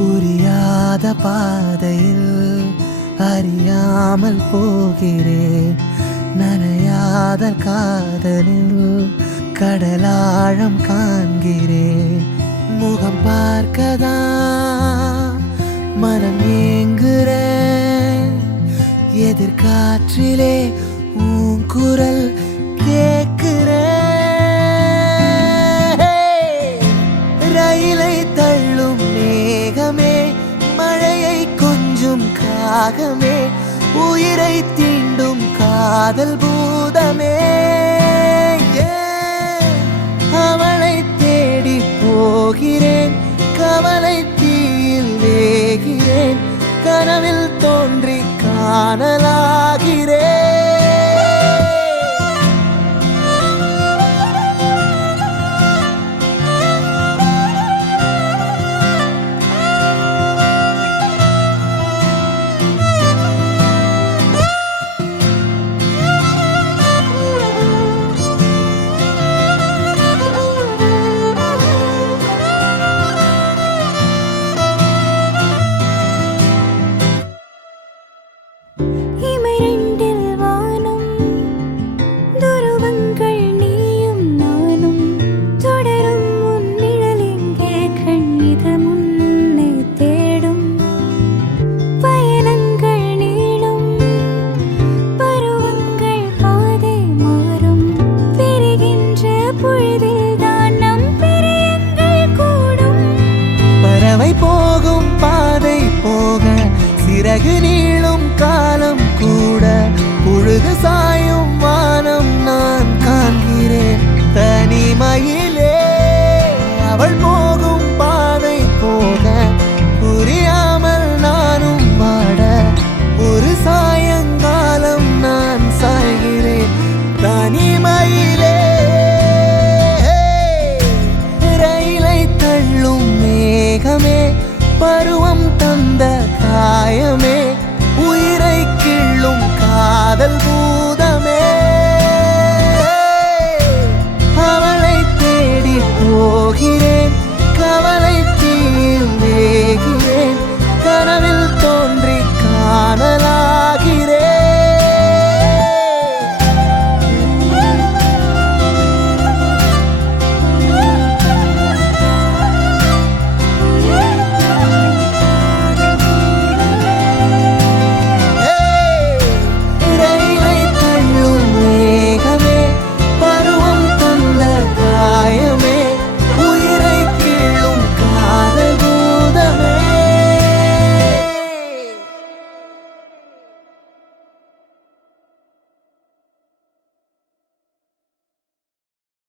புரியாத பாதையில் அறியாமல் போகிறேன். நனையாத காதலில் கடலாழம் காண்கிறேன். முகம் பார்க்கதா மனம் ஏங்குறேன். எதிர்காற்றிலே உன் குரல் கேட்கிறேன். ரயிலை தள்ளும் மேகமே, மழையை கொஞ்சம் காகமே, உயிரை தீண்டும் காதல் பூதமே. அவளை தேடி போகிறேன், கவலை தீயில் வேகிறேன், கனவில் தோன்றி காணலாகிறேன். போகும் பாதை போக சிறகு நீளும் காலம் கூட, புழுகு சாயும் வானம் நான் காண்கிறேன் தனிமையிலே. அவள் போகும் பாதை போக புரியாமல் நானும் வாட, ஒரு சாயங்காலம் நான் சாய்கிறேன் தனிமையிலே. ரயிலை தள்ளும் மேகமே, பருவம் தந்த காயமே, உயிரை கிள்ளும் காதல்